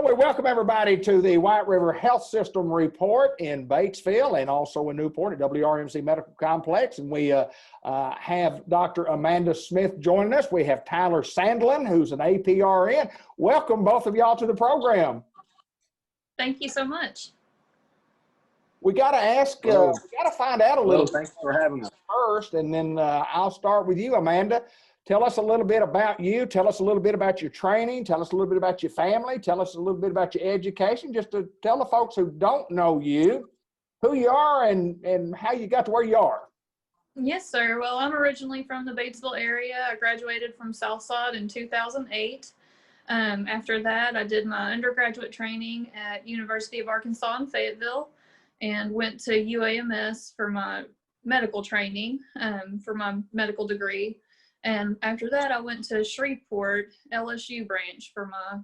Well, we welcome everybody to the White River Health System Report in Batesville and also in Newport at WRMC Medical Complex. And we have Dr. Amanda Smith joining us. We have Tyler Sandlin, who's an APRN. Welcome both of y'all to the program. Thank you so much. We got to ask, we got to find out a little. Thanks for having us. First, and then I'll start with you, Amanda. Tell us a little bit about you. Tell us a little bit about your training. Tell us a little bit about your family. Tell us a little bit about your education, just to tell the folks who don't know you who you are and how you got to where you are. Yes, sir. Well, I'm originally from the Batesville area. I graduated from Southside in 2008. After that, I did my undergraduate training at University of Arkansas in Fayetteville and went to UAMS for my medical training, for my medical degree. And after that, I went to Shreveport, LSU branch for my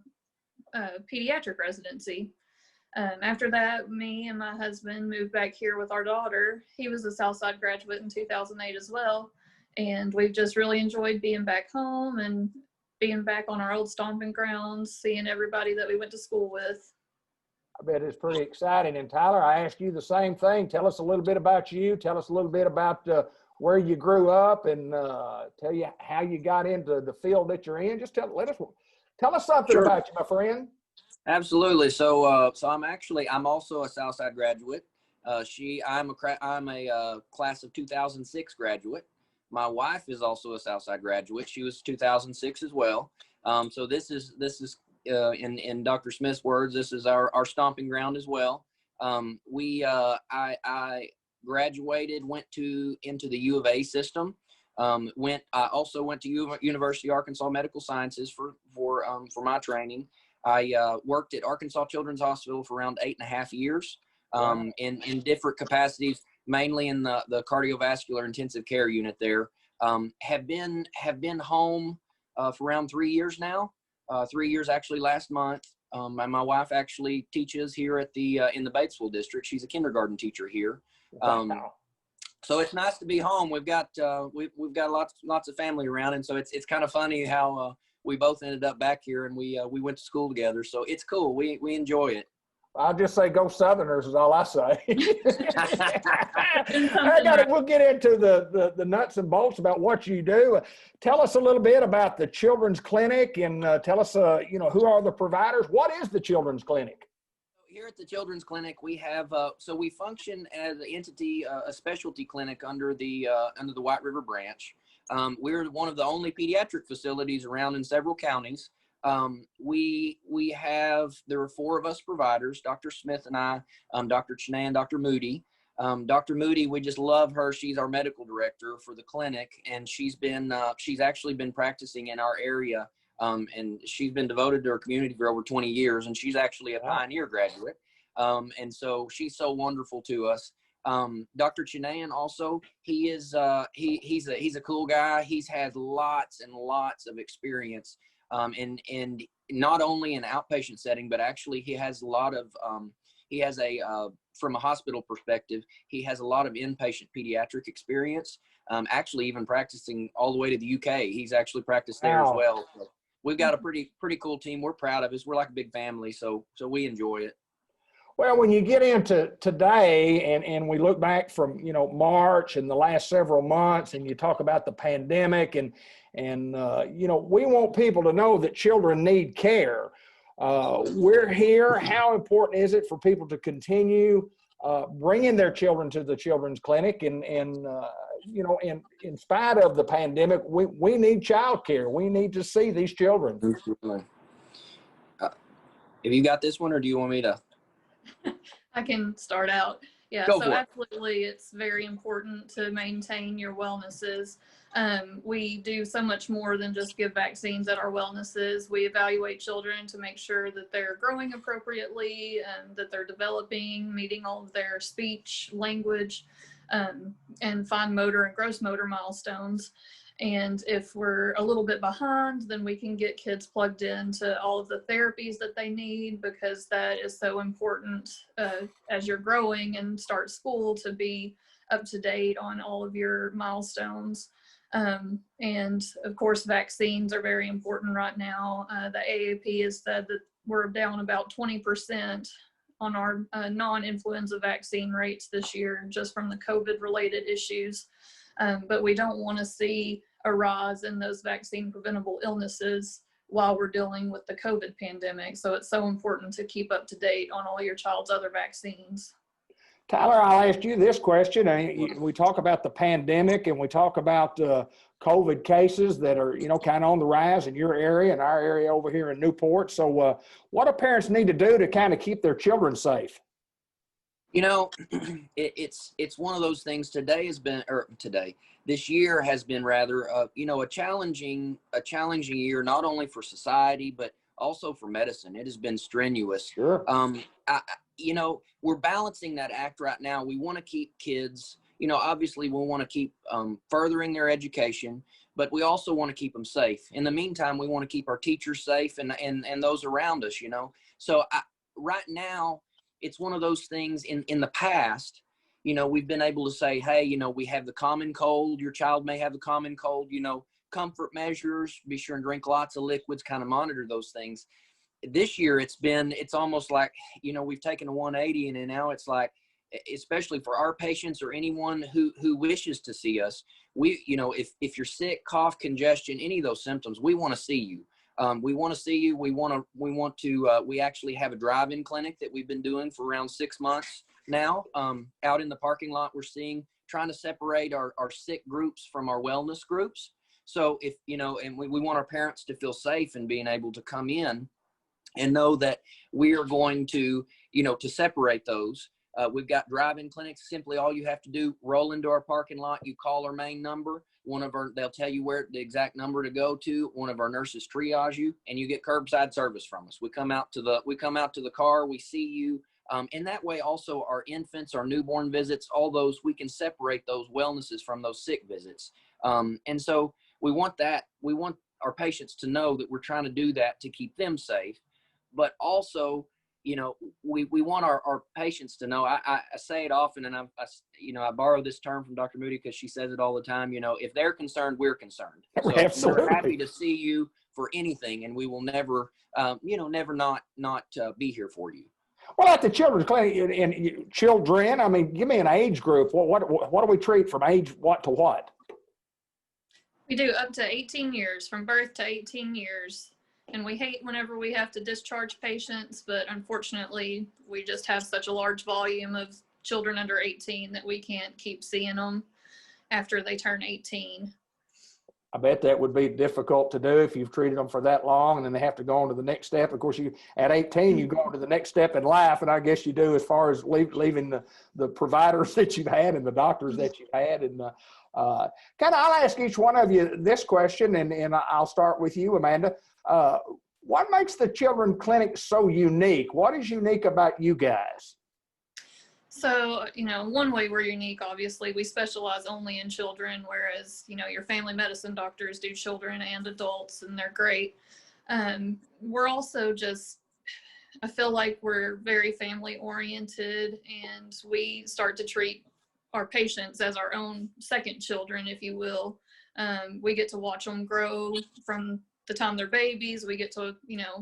pediatric residency. After that, me and my husband moved back here with our daughter. He was a Southside graduate in 2008 as well. And we've just really enjoyed being back home and being back on our old stomping grounds, seeing everybody that we went to school with. I bet it's pretty exciting. And Tyler, I asked you the same thing. Tell us a little bit about you. Tell us a little bit about where you grew up, and tell you how you got into the field that you're in. Just tell us something Sure. about you, my friend. Absolutely. So I'm also a Southside graduate. I'm a class of 2006 graduate. My wife is also a Southside graduate. She was 2006 as well. So this is in Dr. Smith's words, this is our stomping ground as well. I graduated, went into the U of A system. I also went to University of Arkansas Medical Sciences for my training. I worked at Arkansas Children's Hospital for around 8.5 years, in different capacities, mainly in the cardiovascular intensive care unit there. Have been home for around 3 years now. 3 years actually last month. And my wife actually teaches here at in the Batesville district. She's a kindergarten teacher here. So it's nice to be home. We've got lots of family around, and so it's kind of funny how we both ended up back here, and we went to school together. So it's cool. We enjoy it. I'll just say go Southerners is all I say. We'll get into the nuts and bolts about what you do. Tell us a little bit about the Children's Clinic, and tell us, who are the providers? What is the Children's Clinic? Here at the Children's Clinic, we have, so we function as an entity, a specialty clinic under the White River branch. We're one of the only pediatric facilities around in several counties. There are 4 of us providers, Dr. Smith and I, Dr. Chenay and Dr. Moody. Dr. Moody, we just love her. She's our medical director for the clinic, and she's actually been practicing in our area. And she's been devoted to her community for over 20 years, and she's actually a Pioneer graduate. And so she's so wonderful to us. Dr. Chinayan also, he's a cool guy. He's had lots and lots of experience, and not only in outpatient setting, but actually he has a lot of, from a hospital perspective, he has a lot of inpatient pediatric experience, actually even practicing all the way to the UK. He's actually practiced there as well. So we've got a pretty cool team. We're proud of us. We're like a big family, so we enjoy it. Well, when you get into today and we look back from, March and the last several months, and you talk about the pandemic and we want people to know that children need care. We're here. How important is it for people to continue bringing their children to the Children's Clinic? And in spite of the pandemic, we need child care. We need to see these children. Have you got this one, or do you want me to? I can start out. Yeah, Go so for it. absolutely, it's very important to maintain your wellnesses. We do so much more than just give vaccines at our wellnesses. We evaluate children to make sure that they're growing appropriately, that they're developing, meeting all of their speech, language, and fine motor and gross motor milestones. And if we're a little bit behind, then we can get kids plugged into all of the therapies that they need, because that is so important as you're growing and start school, to be up to date on all of your milestones. And of course, vaccines are very important right now. The AAP has said that we're down about 20% on our non-influenza vaccine rates this year, just from the COVID-related issues. But we don't want to see a rise in those vaccine preventable illnesses while we're dealing with the COVID pandemic. So it's so important to keep up to date on all your child's other vaccines. Tyler, I'll ask you this question. We talk about the pandemic and we talk about COVID cases that are, kind of on the rise in your area and our area over here in Newport. So what do parents need to do to kind of keep their children safe? It's one of those things. This year has been rather, a challenging year, not only for society, but also for medicine. It has been strenuous. Sure. We're balancing that act right now. We want to keep kids, obviously we want to keep furthering their education, but we also want to keep them safe. In the meantime, we want to keep our teachers safe and those around us, So right now, it's one of those things in the past, we've been able to say, hey, we have the common cold. Your child may have the common cold, comfort measures, be sure and drink lots of liquids, kind of monitor those things. This year, it's almost like, we've taken a 180 and now it's like, especially for our patients or anyone who wishes to see us, if you're sick, cough, congestion, any of those symptoms, we want to see you. We want to see you. We actually have a drive-in clinic that we've been doing for around 6 months now. Out in the parking lot, trying to separate our sick groups from our wellness groups. So and we want our parents to feel safe and being able to come in and know that we are going to, to separate those. We've got drive-in clinics. Simply all you have to do, roll into our parking lot, you call our main number. They'll tell you where the exact number to go to. One of our nurses triage you, and you get curbside service from us. We come out to the car, we see you. And that way also our infants, our newborn visits, all those, we can separate those wellnesses from those sick visits. And so we want our patients to know that we're trying to do that to keep them safe, but also, we want our patients to know, I say it often, and I borrow this term from Dr. Moody because she says it all the time, if they're concerned, we're concerned. So Absolutely. We're happy to see you for anything, and we will never, never not be here for you. Well, at the children's clinic and children, give me an age group. What do we treat from age what to what? We do up to 18 years, from birth to 18 years. And we hate whenever we have to discharge patients, but unfortunately, we just have such a large volume of children under 18 that we can't keep seeing them after they turn 18. I bet that would be difficult to do if you've treated them for that long and then they have to go on to the next step. Of course, at 18, you go on to the next step in life, and I guess you do as far as leaving the providers that you've had and the doctors that you've had. And I'll ask each one of you this question, and I'll start with you, Amanda. What makes the children's clinic so unique? What is unique about you guys? So, one way we're unique, obviously, we specialize only in children, whereas, your family medicine doctors do children and adults, and they're great. We're also I feel like we're very family oriented, and we start to treat our patients as our own second children, if you will. We get to watch them grow from the time they're babies. We get to,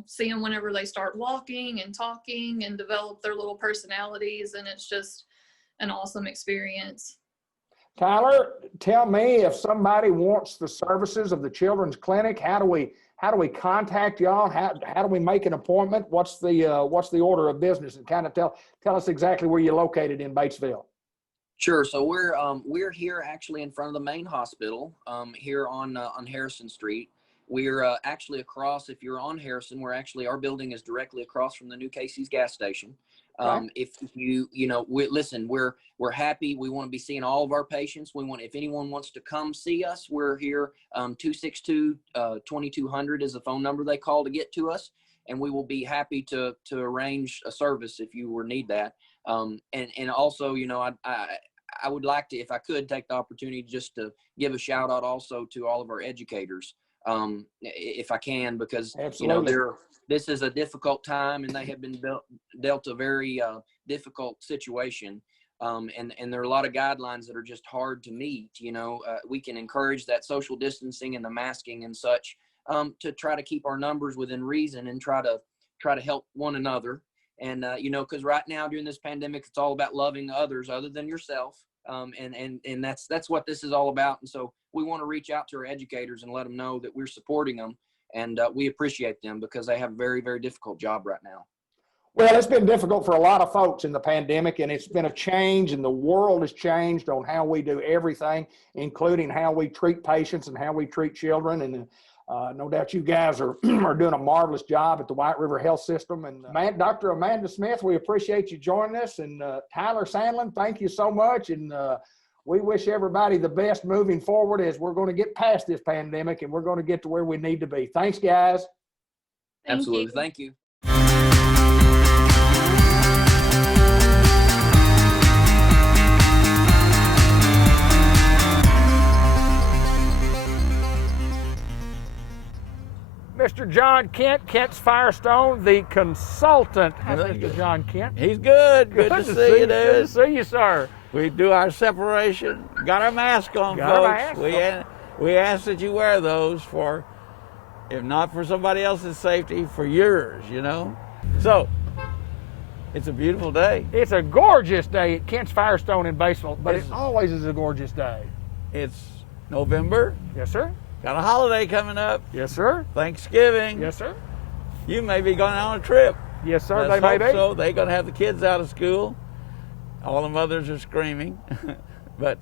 see them whenever they start walking and talking and develop their little personalities. And it's just an awesome experience. Tyler, tell me, if somebody wants the services of the children's clinic, how do we contact y'all? How do we make an appointment? What's the order of business? And kind of tell us exactly where you're located in Batesville. Sure. So we're here actually in front of the main hospital, here on Harrison Street. We're actually across, if you're on Harrison, our building is directly across from the new Casey's gas station. Okay. If we're happy. We want to be seeing all of our patients. If anyone wants to come see us, we're here. 262-2200 is the phone number they call to get to us. And we will be happy to arrange a service if you need that. And also, I would like to, if I could, take the opportunity just to give a shout out also to all of our educators. If I can, because Absolutely. This is a difficult time, and they have been dealt a very difficult situation, and there are a lot of guidelines that are just hard to meet. We can encourage that social distancing and the masking and such, to try to keep our numbers within reason and try to try to help one another. And, you know, because right now during this pandemic, it's all about loving others other than yourself. And that's what this is all about. And so we want to reach out to our educators and let them know that we're supporting them, and we appreciate them because they have a very, very difficult job right now. Well, it's been difficult for a lot of folks in the pandemic, and it's been a change, and the world has changed on how we do everything, including how we treat patients and how we treat children. And no doubt you guys are, are doing a marvelous job at the White River Health System. And Dr. Amanda Smith, we appreciate you joining us. And Tyler Sandlin, thank you so much. And we wish everybody the best moving forward as we're going to get past this pandemic and we're going to get to where we need to be. Thanks, guys. Absolutely. Thank you. Mr. John Kent, Kent's Firestone, the consultant. How's Mr. John Kent? He's good. Good to see you, Good to dude. see you, sir. We do our separation. Got our mask on, Got our folks. mask We ask that you wear those for, if not for somebody else's safety, for yours, you know? So, it's a beautiful day. It's a gorgeous day at Kent's Firestone in Batesville, but it It's- always is a gorgeous day. It's November. Yes, sir. Got a holiday coming up. Yes, sir. Thanksgiving. Yes, sir. You may be going on a trip. Yes, sir. Let's They may hope be. so. They're going to have the kids out of school. All the mothers are screaming. But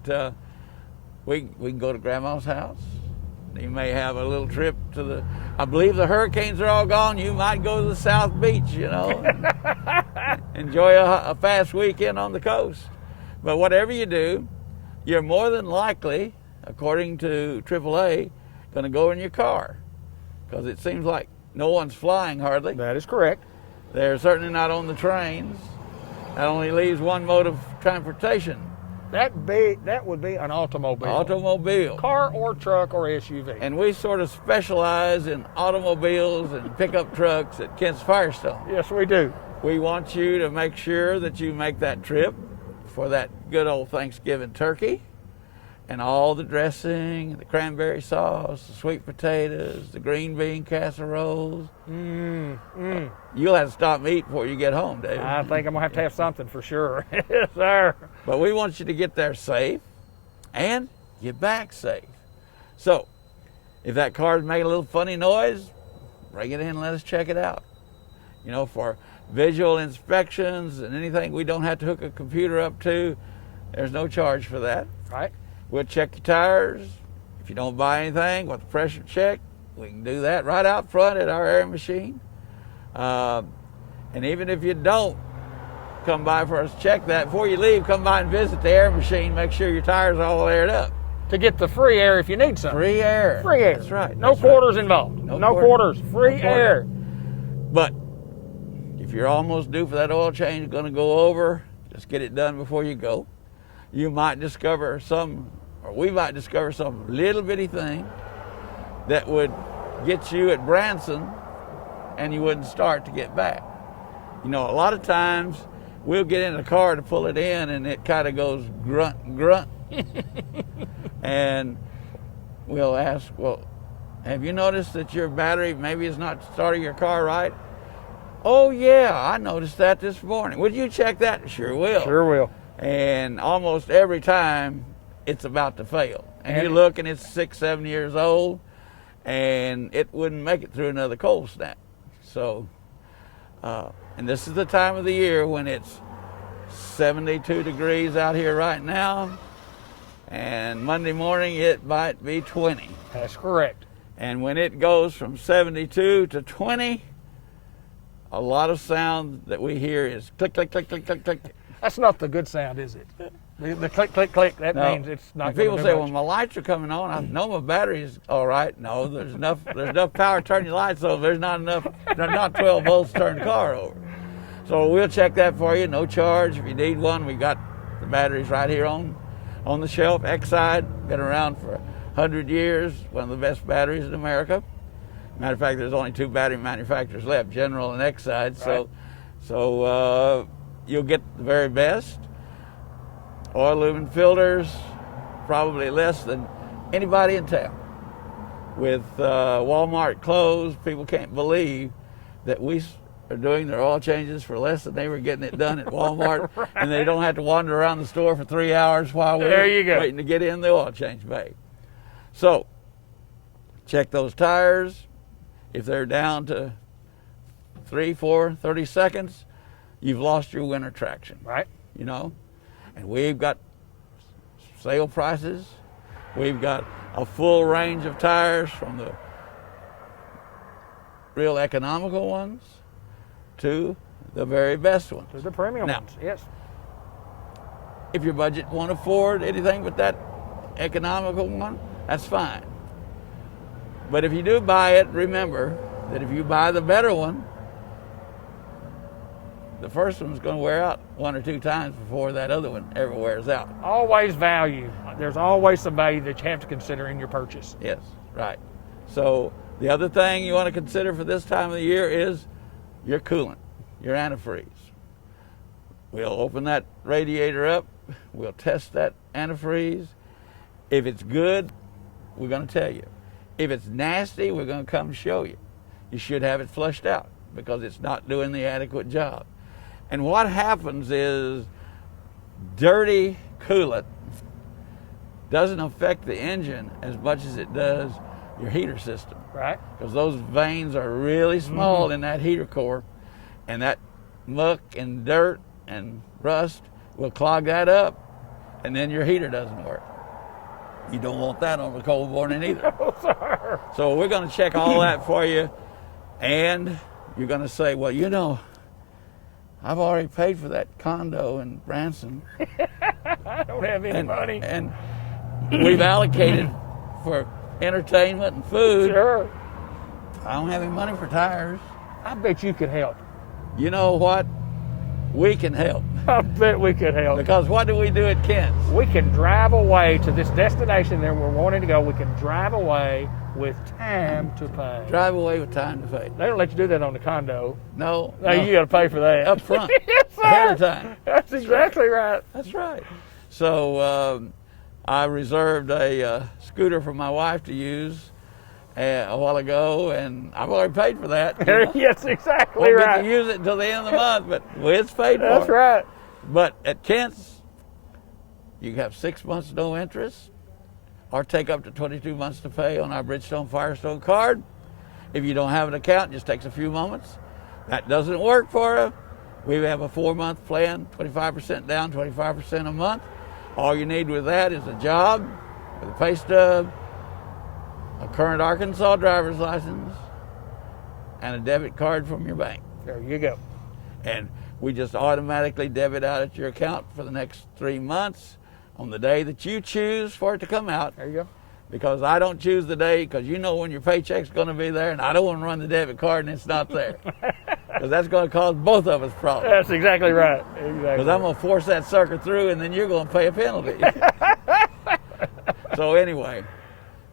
we can go to Grandma's house. You may have a little trip to the, I believe the hurricanes are all gone. You might go to the South Beach, you know. Enjoy a fast weekend on the coast. But whatever you do, you're more than likely, according to AAA, going to go in your car, because it seems like no one's flying hardly. That is correct. They're certainly not on the trains. That only leaves one mode of transportation. That would be an automobile. Automobile. Car or truck or SUV. And we sort of specialize in automobiles and pickup trucks at Kent's Firestone. Yes, we do. We want you to make sure that you make that trip for that good old Thanksgiving turkey and all the dressing, the cranberry sauce, the sweet potatoes, the green bean casseroles. You'll have to stop and eat before you get home, David. I think I'm going to have something for sure. Yes, sir. But we want you to get there safe and get back safe. So, if that car's making a little funny noise, bring it in and let us check it out. You know, for visual inspections and anything we don't have to hook a computer up to, there's no charge for that. Right. We'll check your tires. If you don't buy anything with a pressure check, we can do that right out front at our air machine. And even if you don't come by for us to check that, before you leave, come by and visit the air machine, make sure your tires are all aired up. To get the free air if you need some. Free air. Free air. That's right. No That's quarters right. involved. No No quarters. quarters. Free No quarters. air. But if you're almost due for that oil change, going to go over, just get it done before you go. You might discover we might discover some little bitty thing that would get you at Branson and you wouldn't start to get back. You know, a lot of times we'll get in a car to pull it in and it kind of goes grunt, grunt. And we'll ask, well, have you noticed that your battery maybe is not starting your car right? Oh yeah, I noticed that this morning. Would you check that? Sure will. Sure will. And almost every time it's about to fail. And you look and it's 6, 7 years old and it wouldn't make it through another cold snap. So, and this is the time of the year when it's 72 degrees out here right now, and Monday morning it might be 20. That's correct. And when it goes from 72 to 20, a lot of sound that we hear is click, click, click, click, click, click. That's not the good sound, is it? The click, click, click, that No. means it's not And going people to say, do well, much. my lights are coming on. I know my battery's all right. No, there's enough power to turn your lights on. There's not 12 volts to turn the car over. So we'll check that for you, no charge. If you need one, we got the batteries right here on the shelf. Exide, been around for 100 years, one of the best batteries in America. Matter of fact, there's only 2 battery manufacturers left, General and Exide. Right. So you'll get the very best. Oil lumen filters, probably less than anybody in town. With Walmart closed, people can't believe that we are doing their oil changes for less than they were getting it done at Walmart, right. And they don't have to wander around the store for 3 hours while we're waiting to get in the oil change bay. So, check those tires. If they're down to 3, 4, 30 seconds, you've lost your winter traction. Right. You know? And we've got sale prices. We've got a full range of tires from the real economical ones to the very best ones. To the premium ones, yes. If your budget won't afford anything but that economical one, that's fine. But if you do buy it, remember that if you buy the better one, the first one's going to wear out 1 or 2 times before that other one ever wears out. Always value. There's always some value that you have to consider in your purchase. Yes, right. So the other thing you want to consider for this time of the year is your coolant, your antifreeze. We'll open that radiator up. We'll test that antifreeze. If it's good, we're going to tell you. If it's nasty, we're going to come show you. You should have it flushed out because it's not doing the adequate job. And what happens is dirty coolant doesn't affect the engine as much as it does your heater system. Right. Because those veins are really small in that heater core, and that muck and dirt and rust will clog that up, and then your heater doesn't work. You don't want that on a cold morning either. No, sir. So we're going to check all that for you, and you're going to say, well, you know, I've already paid for that condo in Branson. I don't have any money. And we've allocated for entertainment and food. Sure. I don't have any money for tires. I bet you could help. You know what? We can help. I bet we could help. Because what do we do at Kent's? We can drive away to this destination that we're wanting to go. We can drive away with time to pay. Drive away with time to pay. They don't let you do that on the condo. No. You got to pay for that. Up front. Yes, sir. Ahead of time. That's exactly right. That's right. So I reserved a scooter for my wife to use a while ago, and I've already paid for that. You know? Yes, exactly Won't right. get to use it until the end of the month, but it's paid for. That's right. But at Kent's, you have 6 months no interest, or take up to 22 months to pay on our Bridgestone Firestone card. If you don't have an account, it just takes a few moments. That doesn't work for us. We have a 4-month plan, 25% down, 25% a month. All you need with that is a job, with a pay stub, a current Arkansas driver's license, and a debit card from your bank. There you go. And we just automatically debit out at your account for the next 3 months on the day that you choose for it to come out. There you go. Because I don't choose the day, because you know when your paycheck's going to be there, and I don't want to run the debit card and it's not there. Because that's going to cause both of us problems. That's exactly right. Exactly. Because I'm going to force that sucker through, and then you're going to pay a penalty. So anyway,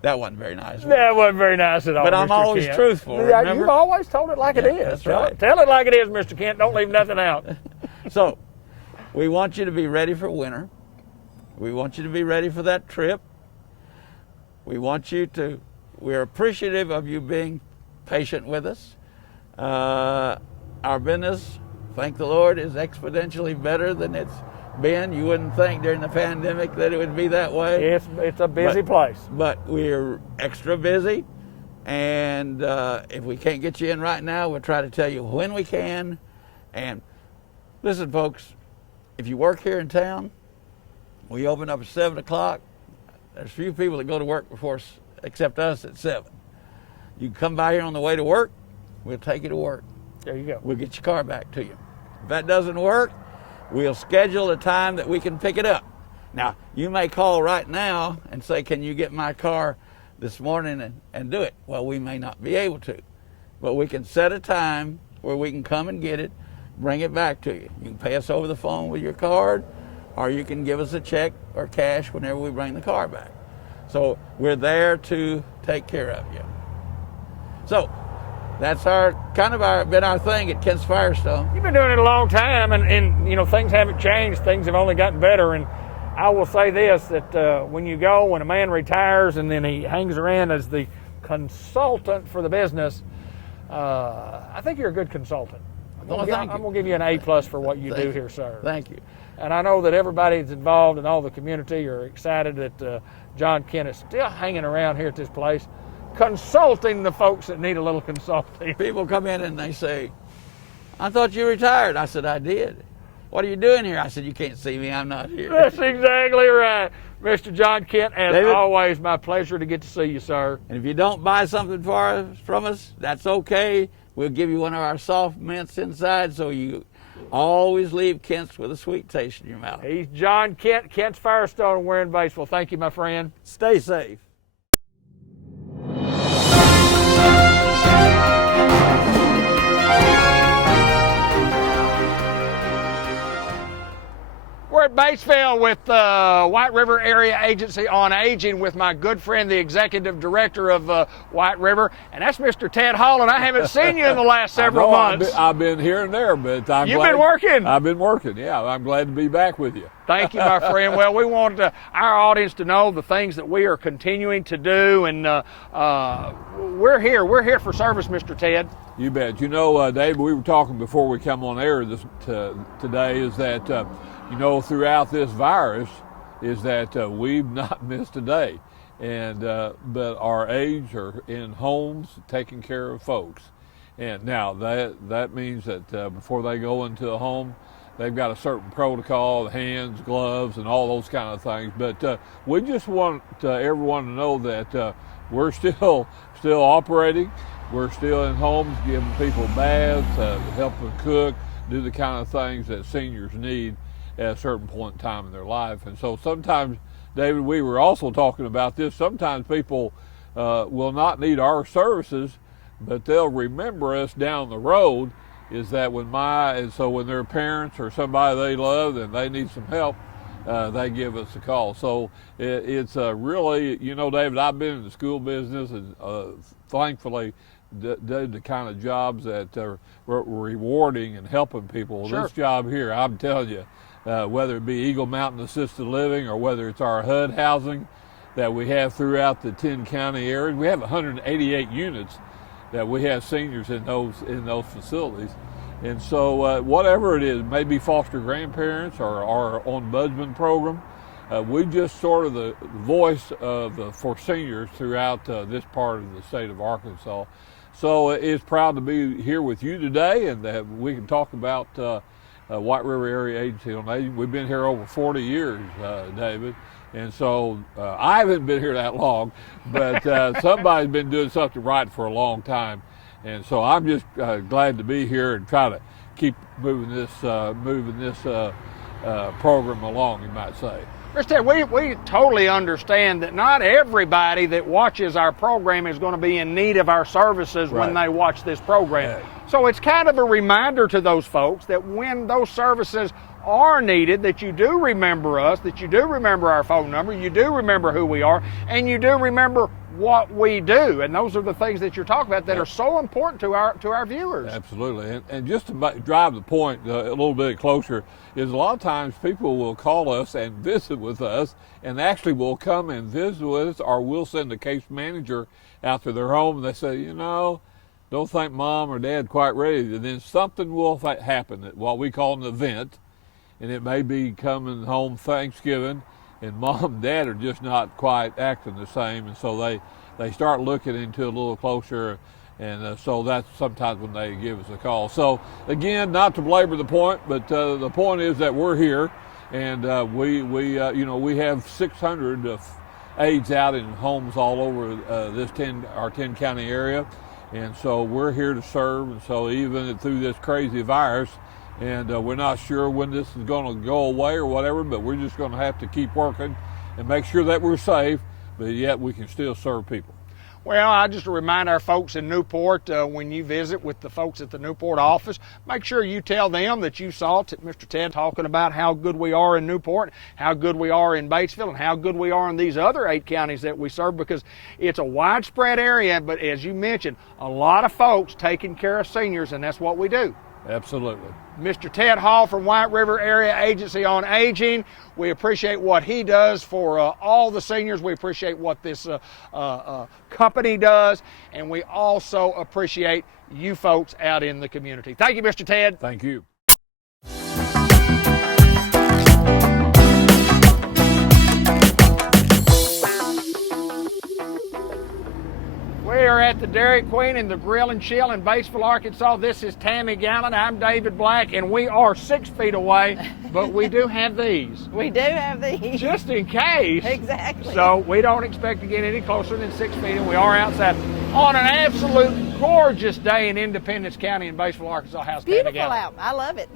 that wasn't very nice. That wasn't very nice at all. But I'm Mr. always Kent. truthful, Yeah, remember? you've always told it like it is. That's right. Tell it like it is, Mr. Kent. Don't leave nothing out. So, we want you to be ready for winter. We want you to be ready for that trip. We're appreciative of you being patient with us. Our business, thank the Lord, is exponentially better than it's been. You wouldn't think during the pandemic that it would be that way. It's a busy place. But we're extra busy. And if we can't get you in right now, we'll try to tell you when we can. And listen, folks, if you work here in town, we open up at 7 o'clock. There's few people that go to work before us, except us at 7. You can come by here on the way to work. We'll take you to work. There you go. We'll get your car back to you. If that doesn't work, we'll schedule a time that we can pick it up. Now, you may call right now and say, can you get my car this morning and do it? Well, we may not be able to, but we can set a time where we can come and get it, bring it back to you. You can pay us over the phone with your card, or you can give us a check or cash whenever we bring the car back. So we're there to take care of you. So that's been our thing at Kent's Firestone. You've been doing it a long time, and you know, things haven't changed. Things have only gotten better. And I will say this, that when a man retires and then he hangs around as the consultant for the business, I think you're a good consultant. Well, thank I'm you. going to give you an A+ for what you Thank do you. here, sir. Thank you. And I know that everybody that's involved in all the community are excited that John Kent is still hanging around here at this place, consulting the folks that need a little consulting. People come in and they say, I thought you retired. I said, I did. What are you doing here? I said, you can't see me. I'm not here. That's exactly right. Mr. John Kent, as David? always, my pleasure to get to see you, sir. And if you don't buy something from us, that's okay. We'll give you one of our soft mints inside, so you always leave Kent's with a sweet taste in your mouth. He's John Kent, Kent's Firestone. We're in Batesville. Thank you, my friend. Stay safe. We're at Batesville with the White River Area Agency on Aging with my good friend, the executive director of White River, and that's Mr. Ted Hall. And I haven't seen you in the last several months. I've been here and there, but You've been working? I've been working, yeah. I'm glad to be back with you. Thank you, my friend. Well, we want our audience to know the things that we are continuing to do, and we're here. We're here for service, Mr. Ted. You bet. You know, Dave, we were talking before we come on air today is that, you know, throughout this virus is that we've not missed a day. And but our aides are in homes taking care of folks. And now that means that before they go into a home, they've got a certain protocol, the hands, gloves, and all those kind of things. But we just want everyone to know that we're still operating. We're still in homes, giving people baths, helping cook, do the kind of things that seniors need at a certain point in time in their life. And so sometimes, David, we were also talking about this, sometimes people will not need our services, but they'll remember us down the road, is that when their parents or somebody they love and they need some help, they give us a call. So it's really, you know, David, I've been in the school business and thankfully did the kind of jobs that are rewarding and helping people. Sure. This job here, I'm telling you, whether it be Eagle Mountain Assisted Living or whether it's our HUD housing that we have throughout the 10 county areas, we have 188 units that we have seniors in those facilities. And so whatever it is, maybe foster grandparents or our ombudsman program, we just sort of the voice for seniors throughout this part of the state of Arkansas. So it's proud to be here with you today and that we can talk about White River Area Agency on Aging. We've been here over 40 years, David. And so I haven't been here that long, but somebody's been doing something right for a long time. And so I'm just glad to be here and try to keep moving this program along, you might say. Mr. Ted, we totally understand that not everybody that watches our program is going to be in need of our services when they watch this program. Right. So it's kind of a reminder to those folks that when those services are needed, that you do remember us, that you do remember our phone number, you do remember who we are, and you do remember what we do. And those are the things that you're talking about that are so important to our viewers. Absolutely. And just to drive the point a little bit closer, is a lot of times people will call us and visit with us and actually will come and visit with us, or we'll send a case manager out to their home and they say, you know, don't think mom or dad quite ready. And then something will happen at what we call an event, and it may be coming home Thanksgiving and mom and dad are just not quite acting the same, and so they start looking into it a little closer, and so that's sometimes when they give us a call. So again, not to belabor the point, but the point is that we're here, and we have 600 aides out in homes all over our 10 county area, and so we're here to serve. And so even through this crazy virus, and we're not sure when this is going to go away or whatever, but we're just going to have to keep working and make sure that we're safe, but yet we can still serve people. Well, I just remind our folks in Newport, when you visit with the folks at the Newport office, make sure you tell them that you saw Mr. Ted talking about how good we are in Newport, how good we are in Batesville, and how good we are in these other 8 counties that we serve, because it's a widespread area, but as you mentioned, a lot of folks taking care of seniors, and that's what we do. Absolutely. Mr. Ted Hall from White River Area Agency on Aging. We appreciate what he does for all the seniors. We appreciate what this company does, and we also appreciate you folks out in the community. Thank you, Mr. Ted. Thank you. We are at the Dairy Queen in the Grill and Chill in Batesville, Arkansas. This is Tammy Gallen. I'm David Black, and we are 6 feet away, but we do have these. We do have these. Just in case. Exactly. So we don't expect to get any closer than 6 feet, and we are outside on an absolute gorgeous day in Independence County in Batesville, Arkansas. How's Tammy Beautiful Gallen? out. I love it.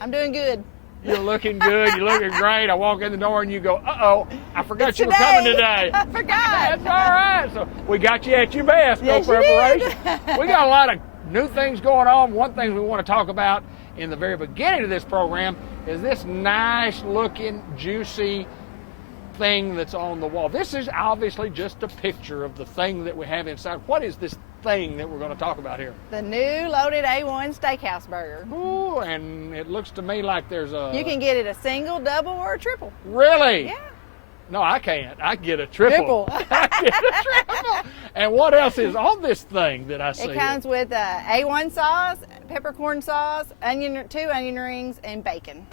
I'm doing good. You're looking good. You're looking great. I walk in the door and you go, uh-oh, I forgot It's you were coming today. I forgot. That's all right. So we got you at your best. Yes, no you preparation. did. We got a lot of new things going on. One thing we want to talk about in the very beginning of this program is this nice looking, juicy thing that's on the wall. This is obviously just a picture of the thing that we have inside. What is this thing that we're going to talk about here? The new loaded A1 steakhouse burger. Ooh, and it looks to me like there's a... You can get it a single, double, or a triple. Really? Yeah. No, I can't. I get a triple. Triple. I get a triple. And what else is on this thing that I see? It comes with A1 sauce, peppercorn sauce, two onion rings, and bacon.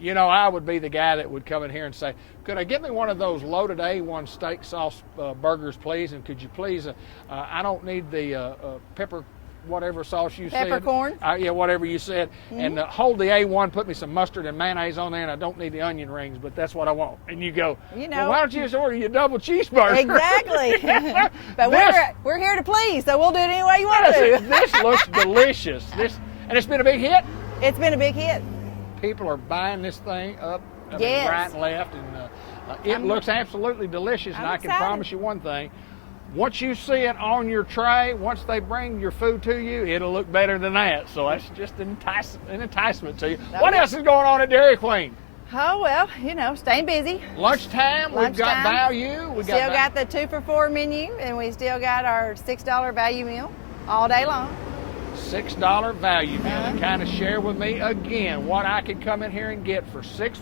You know, I would be the guy that would come in here and say, could I get me one of those loaded A1 steak sauce burgers, please? And could you please, I don't need the pepper, whatever sauce you said. Peppercorn? Yeah, whatever you said. Mm-hmm. And hold the A1, put me some mustard and mayonnaise on there, and I don't need the onion rings, but that's what I want. And you go, well, why don't you just order your double cheeseburger? Exactly. But we're here to please, so we'll do it any way you want to. This looks delicious. And it's been a big hit? It's been a big hit. People are buying this thing up, yes. right and left, and it looks absolutely delicious. And I can promise you one thing: once you see it on your tray, once they bring your food to you, it'll look better than that. So that's just an enticement to you. What else is going on at Dairy Queen? Oh, well, you know, staying busy. Lunchtime, we've got value. We still got the 2 for $4 menu, and we still got our $6 value meal all day long. $6 value meal. And kind of share with me again what I could come in here and get for $6,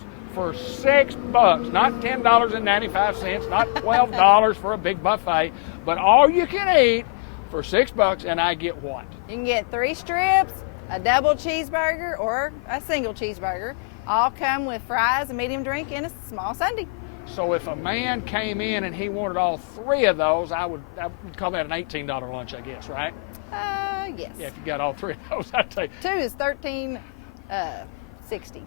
not $10.95, not $12 for a big buffet, but all you can eat for $6, and I get what? You can get 3 strips, a double cheeseburger, or a single cheeseburger. All come with fries, a medium drink, and a small sundae. So if a man came in and he wanted all 3 of those, I would call that an $18 lunch, I guess, right? Yes. Yeah, if you got all 3 of those, I'd take. 2 is $13.60.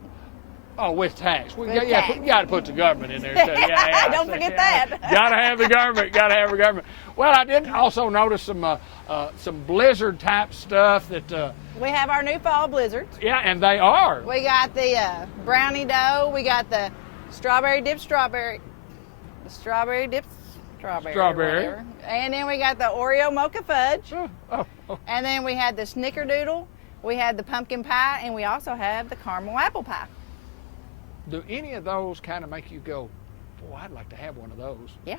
Oh, with tax. We tax. got to put the government in there too. Yeah. Don't forget that. Got to have the government. Got to have the government. Well, I did also notice some blizzard type stuff that. We have our new fall blizzards. Yeah, and they are. We got the brownie dough. We got the strawberry dipped strawberry. And then we got the Oreo mocha fudge. Oh. And then we had the snickerdoodle. We had the pumpkin pie, and we also have the caramel apple pie. Do any of those kind of make you go, boy, I'd like to have one of those? Yeah.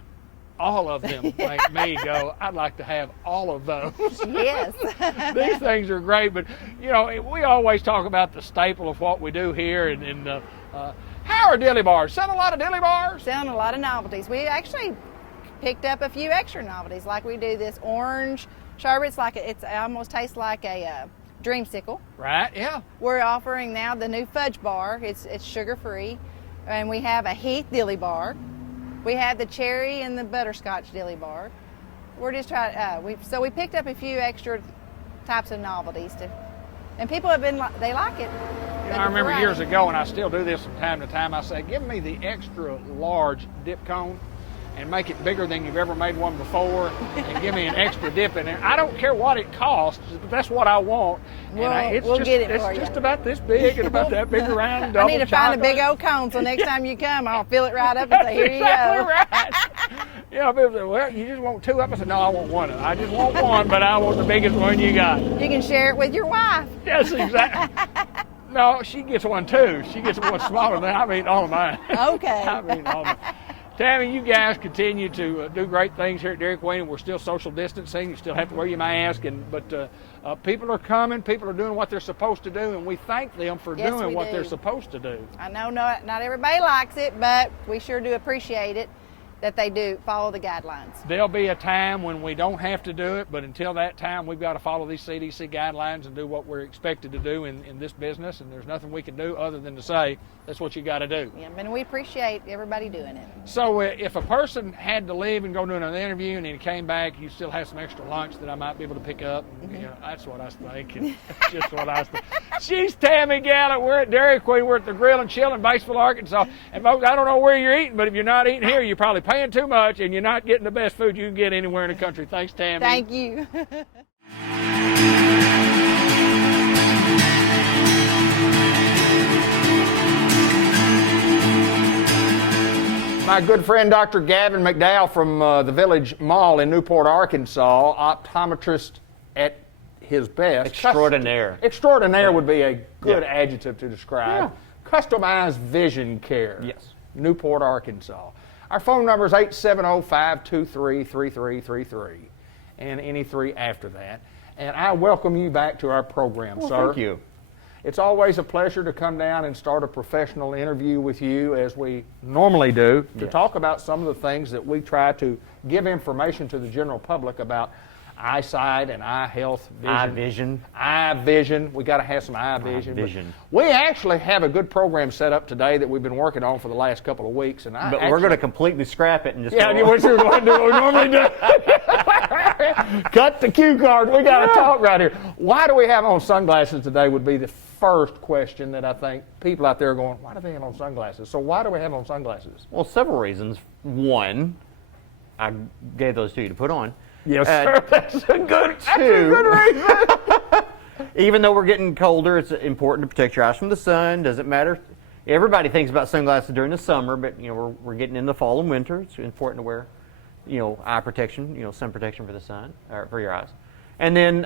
All of them make me go, I'd like to have all of those. Yes. These things are great, but, you know, we always talk about the staple of what we do here. And how are dilly bars? Selling a lot of dilly bars? Selling a lot of novelties. We actually picked up a few extra novelties, like we do this orange sherbet. It almost tastes like a dreamsicle. Right, yeah. We're offering now the new fudge bar. It's sugar-free. And we have a Heath dilly bar. We have the cherry and the butterscotch dilly bar. We're just trying, so we picked up a few extra types of novelties and people have been, they like it. I remember years ago, and I still do this from time to time, I say, give me the extra large dip cone and make it bigger than you've ever made one before, and give me an extra dip in there. I don't care what it costs, but that's what I want. We'll It's get it for you. just about this big and about that big around. I need to find a big old cone, so next time you come, I'll fill it right up and say, here you go. Right. You know, people say, well, you just want 2 of them. I said, no, I want 1 of them. I just want 1, but I want the biggest one you got. You can share it with your wife. Yes, exactly. No, she gets 1 too. She gets 1 smaller than I mean all of mine. Okay. I mean all of mine. Tammy, you guys continue to do great things here at Dairy Queen, and we're still social distancing. You still have to wear your mask, but people are coming. People are doing what they're supposed to do, and we thank them for doing what they're supposed to do. I know not everybody likes it, but we sure do appreciate it that they do follow the guidelines. There'll be a time when we don't have to do it, but until that time, we've got to follow these CDC guidelines and do what we're expected to do in this business, and there's nothing we can do other than to say, that's what you got to do. Yeah, and we appreciate everybody doing it. So if a person had to leave and go do another interview and then he came back, you still have some extra lunch that I might be able to pick up. And, you know, that's what I was thinking. That's just what I was thinking. She's Tammy Gallup. We're at Dairy Queen. We're at the Grill and Chill in Batesville, Arkansas. And folks, I don't know where you're eating, but if you're not eating here, you're probably paying too much and you're not getting the best food you can get anywhere in the country. Thanks, Tammy. Thank you. My good friend Dr. Gavin McDowell from the Village Mall in Newport, Arkansas, optometrist at his best. Extraordinaire. Extraordinaire would be a good adjective to describe. Customized vision care. Yes. Newport, Arkansas. Our phone number is 870-523-3333 and any three after that. And I welcome you back to our program, sir. Thank you. It's always a pleasure to come down and start a professional interview with you, as we normally do, to talk about some of the things that we try to give information to the general public about eyesight and eye health, vision. Eye vision. We got to have some eye vision. We actually have a good program set up today that we've been working on for the last couple of weeks, and But we're going to completely scrap it and just you wish we were going to do what we normally do. Cut the cue card. We got to talk right here. Why do we have on sunglasses today would be the first question that I think people out there are going, why do they have on sunglasses? So why do we have on sunglasses? Well, several reasons. One, I gave those to you to put on. Yes, sir. That's a good reason. Even though we're getting colder, it's important to protect your eyes from the sun. Doesn't matter. Everybody thinks about sunglasses during the summer, but we're getting into fall and winter. It's important to wear, eye protection, sun protection for the sun or for your eyes. And then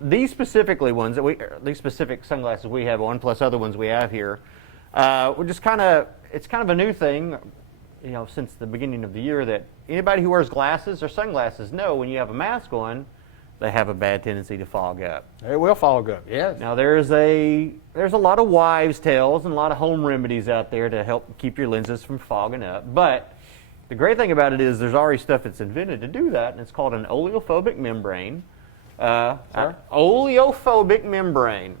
these specific sunglasses we have on, plus other ones we have here, we're just it's kind of a new thing, since the beginning of the year, that anybody who wears glasses or sunglasses know when you have a mask on, they have a bad tendency to fog up. They will fog up, yes. Now there's a lot of wives' tales and a lot of home remedies out there to help keep your lenses from fogging up. But the great thing about it is there's already stuff that's invented to do that, and it's called an oleophobic membrane. Oleophobic membrane.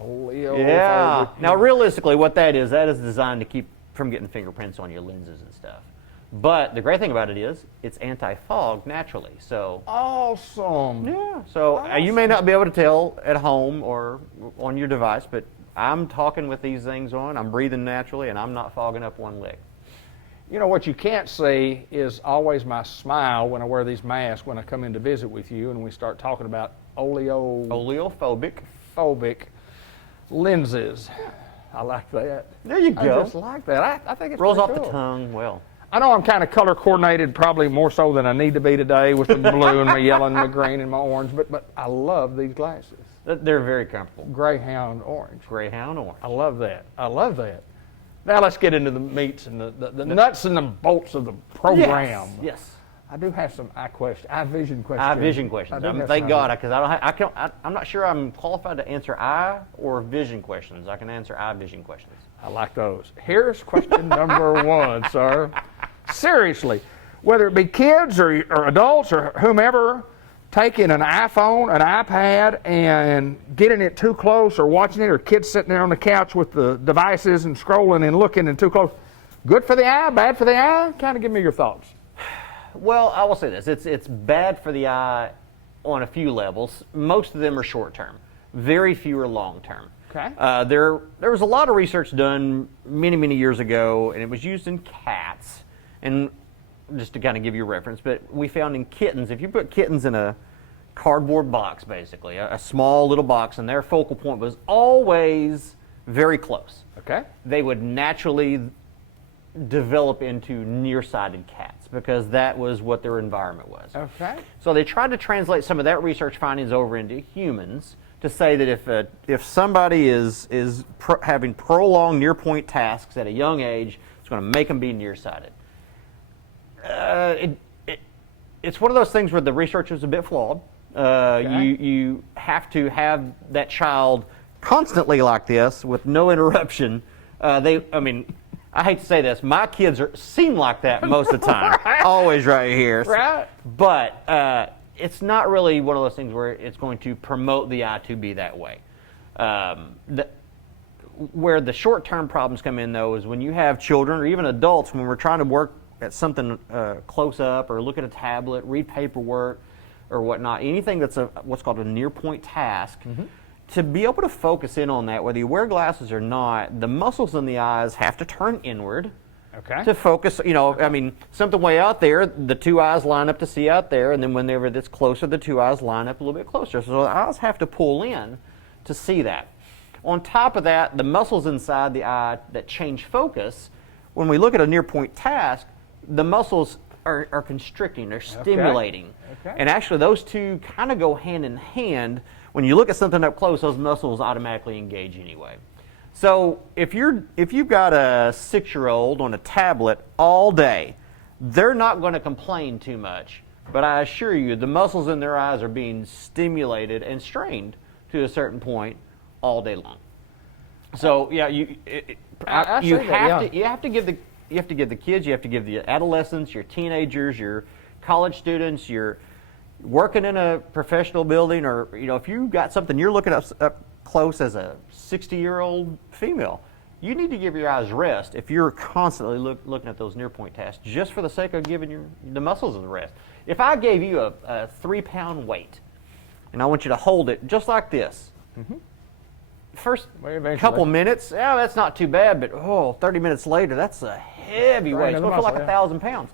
Oleophobic. Yeah. Now, realistically, what that is designed to keep from getting fingerprints on your lenses and stuff. But the great thing about it is it's anti-fog naturally. So awesome. Yeah. So you may not be able to tell at home or on your device, but I'm talking with these things on. I'm breathing naturally, and I'm not fogging up one lick. What you can't see is always my smile when I wear these masks when I come in to visit with you and we start talking about oleophobic lenses. I like that. There you go. I just like that. I think it's rolls off cool. the tongue well. I know I'm kind of color coordinated, probably more so than I need to be today with the blue and my yellow and my green and my orange, but I love these glasses. They're very comfortable. Greyhound orange. Greyhound orange. I love that. Now let's get into the meats and the nuts and the bolts of the program. Yes. I do have some eye vision questions. Eye vision questions. Thank God, because I'm not sure I'm qualified to answer eye or vision questions. I can answer eye vision questions. I like those. Here's question number one, sir. Seriously, whether it be kids or adults or whomever, taking an iPhone, an iPad, and getting it too close or watching it, or kids sitting there on the couch with the devices and scrolling and looking and too close, good for the eye, bad for the eye? Kind of give me your thoughts. Well, I will say this. It's bad for the eye on a few levels. Most of them are short term. Very few are long term. Okay. There was a lot of research done many years ago, and it was used in cats. And just to kind of give you a reference, but we found in kittens, if you put kittens in a cardboard box, basically, a small little box, and their focal point was always very close. Okay. They would naturally develop into nearsighted cats because that was what their environment was. Okay. So they tried to translate some of that research findings over into humans to say that if somebody is having prolonged near-point tasks at a young age, it's going to make them be nearsighted. It's one of those things where the research is a bit flawed. You have to have that child constantly like this with no interruption. I hate to say this, my kids seem like that most of the time. Right. Always right here. Right. But it's not really one of those things where it's going to promote the eye to be that way. Where the short-term problems come in, though, is when you have children or even adults, when we're trying to work at something close up or look at a tablet, read paperwork or whatnot, anything that's what's called a near-point task, to be able to focus in on that, whether you wear glasses or not, the muscles in the eyes have to turn inward to focus. Something way out there, the two eyes line up to see out there, and then whenever it's closer, the two eyes line up a little bit closer. So the eyes have to pull in to see that. On top of that, the muscles inside the eye that change focus, when we look at a near-point task, the muscles are constricting, they're stimulating. And actually those two kind of go hand in hand. When you look at something up close, those muscles automatically engage anyway. So if you've got a 6-year-old on a tablet all day, they're not going to complain too much. But I assure you, the muscles in their eyes are being stimulated and strained to a certain point all day long. So yeah, you have to give the kids, you have to give the adolescents, your teenagers, your college students, your working in a professional building, or if you've got something you're looking up close as a 60-year-old female, you need to give your eyes rest if you're constantly looking at those near-point tasks, just for the sake of giving the muscles a rest. If I gave you a 3-pound weight, and I want you to hold it just like this, first couple minutes, that's not too bad, but 30 minutes later, that's a heavy weight. It's going to feel like 1,000 pounds.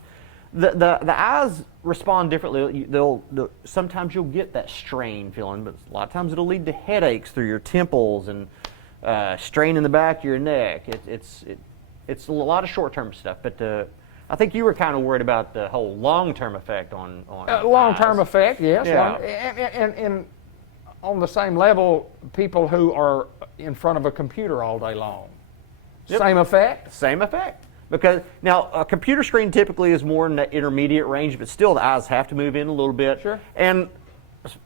The eyes respond differently. Sometimes you'll get that strain feeling, but a lot of times it'll lead to headaches through your temples and strain in the back of your neck. It's a lot of short-term stuff, but I think you were kind of worried about the whole long-term effect on long-term eyes. effect, yes. Yeah. And on the same level, people who are in front of a computer all day long. Same effect? Same effect. Because now a computer screen typically is more in the intermediate range, but still the eyes have to move in a little bit. Sure. And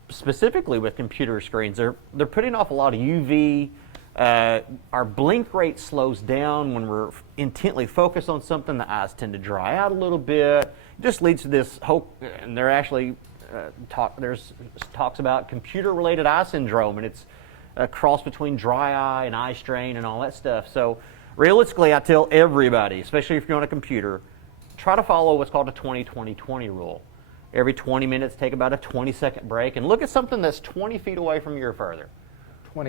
specifically with computer screens, they're putting off a lot of UV. Our blink rate slows down when we're intently focused on something. The eyes tend to dry out a little bit. It just leads to this whole, and they're actually there's talks about computer-related eye syndrome, and it's a cross between dry eye and eye strain and all that stuff. So realistically, I tell everybody, especially if you're on a computer, try to follow what's called a 20-20-20 rule. Every 20 minutes, take about a 20-second break and look at something that's 20 feet away from you or further.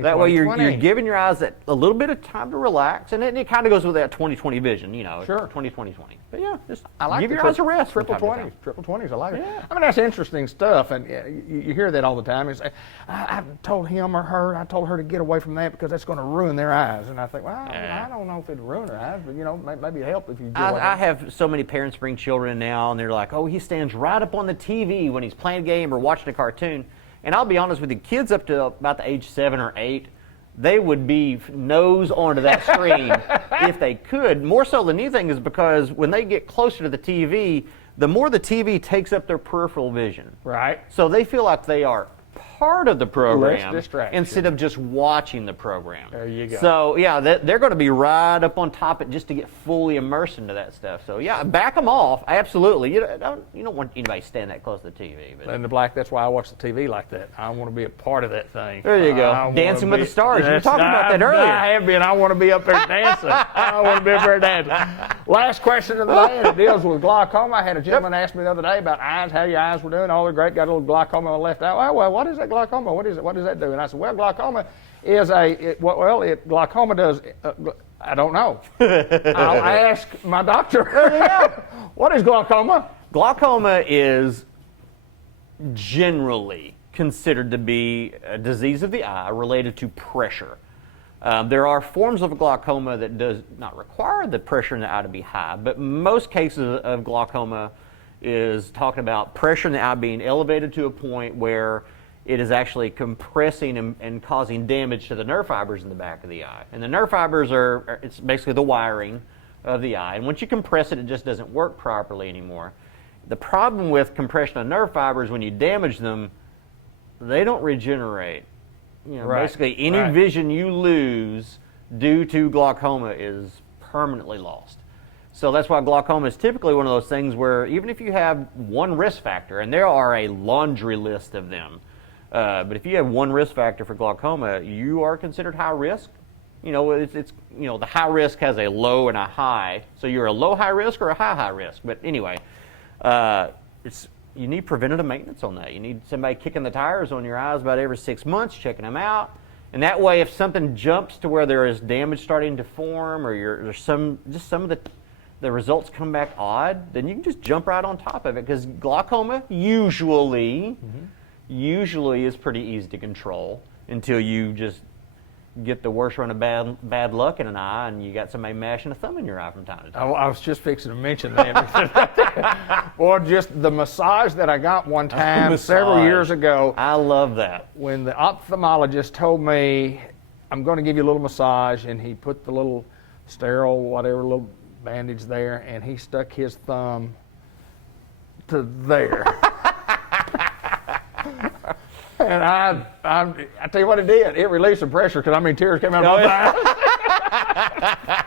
That way you're giving your eyes a little bit of time to relax, and it kind of goes with that 20-20 vision, Sure. 20-20-20. But yeah, just I give your eyes a rest. Triple 20s, I like it. I mean, that's interesting stuff, and you hear that all the time. You say, I told him or her, I told her to get away from that because that's going to ruin their eyes. And I think, well, I don't know if it'd ruin their eyes, but maybe it'd help if you get away. I have so many parents bring children in now, and they're like, oh, he stands right up on the TV when he's playing a game or watching a cartoon. And I'll be honest with you, kids up to about the age 7 or 8, they would be nose onto that screen if they could. More so than anything is because when they get closer to the TV, the more the TV takes up their peripheral vision. Right. So they feel like they are part of the program Less distraction. instead of just watching the program. There you go. So yeah, they're going to be right up on top of it just to get fully immersed into that stuff. So yeah, back them off. Absolutely. You don't want anybody standing that close to the TV. But And that's why I watch the TV like that. I want to be a part of that thing. there you go. Dancing with the Stars. You were talking about that earlier. I have been. I want to be up there dancing. I want to be up there dancing. Last question of the day, and it deals with glaucoma. I had a gentleman ask me the other day about eyes, how your eyes were doing. Oh, they're great. Got a little glaucoma on the left eye. Well, what is that glaucoma? What is it? What does that do? And I said, well, glaucoma is glaucoma does, I don't know. I'll ask my doctor. What is glaucoma? Glaucoma is generally considered to be a disease of the eye related to pressure. There are forms of glaucoma that does not require the pressure in the eye to be high, but most cases of glaucoma is talking about pressure in the eye being elevated to a point where it is actually compressing and causing damage to the nerve fibers in the back of the eye. And the nerve fibers it's basically the wiring of the eye. And once you compress it, it just doesn't work properly anymore. The problem with compression of nerve fibers, when you damage them, they don't regenerate. Basically any vision you lose due to glaucoma is permanently lost. So that's why glaucoma is typically one of those things where even if you have one risk factor, and there are a laundry list of them, but if you have one risk factor for glaucoma, you are considered high risk. The high risk has a low and a high, so you're a low high risk or a high risk. But anyway, you need preventative maintenance on that. You need somebody kicking the tires on your eyes about every 6 months, checking them out. And that way, if something jumps to where there is damage starting to form, or there's some of the results come back odd, then you can just jump right on top of it, because glaucoma usually is pretty easy to control until you just get the worst run of bad luck in an eye, and you got somebody mashing a thumb in your eye from time to time. I was just fixing to mention that. Or just the massage that I got one time several years ago. I love that. When the ophthalmologist told me, I'm going to give you a little massage, and he put the little sterile, whatever, little bandage there, and he stuck his thumb to there. And I tell you what it did. It released some pressure, because tears came out of my